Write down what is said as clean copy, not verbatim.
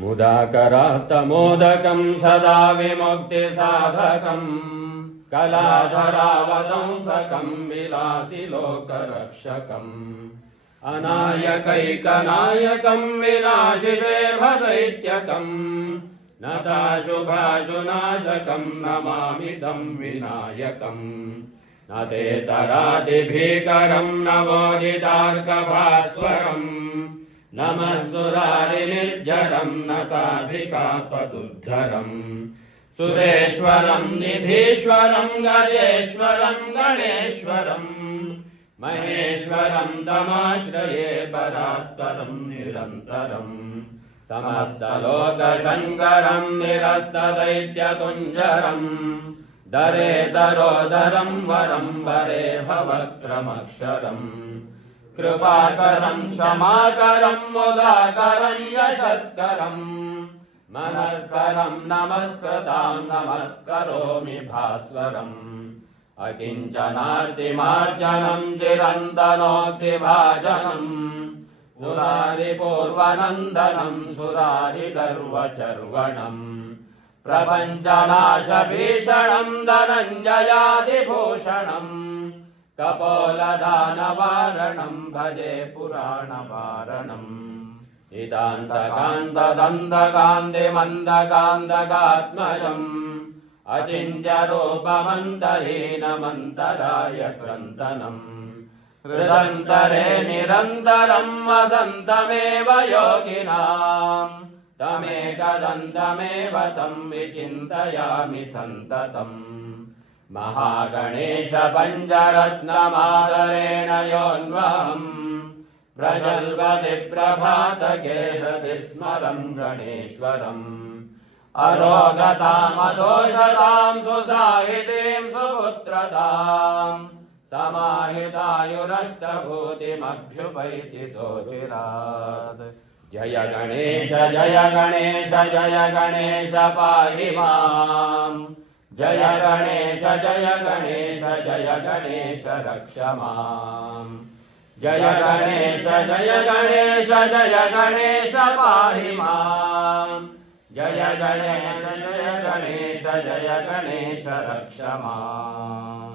मुदाकरात्तमोदकं सदा विमुक्तिसाधकं कलाधरावदंसकं विलासि लोकरक्षकम् अनायकैकनायकं विनाशिदेवदैत्यकं नताशुभाशुनाशकं नमामिदं विनायकम् न तेतरादिभीकरं नवोदितार्कभास्वरम् नमः सुरारिनिर्जरं नताधिकापदुद्धरम् सुरेश्वरं निधीश्वरं गजेश्वरं गणेश्वरम् महेश्वरं तमाश्रये परात्परं निरन्तरम् समस्तलोकशङ्करं निरस्तदैत्यकुञ्जरम् दरेदरोदरं वरं वरे भवक्रमक्षरम् कृपाकरं क्षमाकरं मुदाकरं यशस्करं मनस्करं नमस्कृतां नमस्करोमि भास्वरम् अकिञ्चनार्तिमार्जनं चिरन्तनोक्तिभाजनं मुरारिपूर्वनन्दनं सुरारिगर्वचर्वणम् प्रपञ्चनाशभीषणं धनञ्जयादिभूषणम् कपोलदानवारणं भजे पुराणवारणम् हितान्तकान्तदन्तकान्तिमन्दकान्तकात्मजम् अचिन्त्यरूपमन्तहीनमन्तराय क्रन्तनम् हृदन्तरे निरन्तरं वसन्तमेव योगिनाम् तमेकदन्तमेव तं विचिन्तयामि सन्ततम् महागणेश पञ्चरत्नमादरेण योऽन्वहम् प्रजल्पति प्रभातके हृदि स्मरं गणेश्वरम् अरोगतामदोषतां सुसाहितीं सुपुत्रतां समाहितायुरष्टभूतिमभ्युपैति सोचिरात् जय गणेश जय गणेश जय गणेश पाहि माम् जय गणेश जय गणेश जय गणेश रक्ष माम् जय गणेश जय गणेश जय गणेश पाहि माम् जय गणेश जय गणेश जय गणेश रक्ष माम्।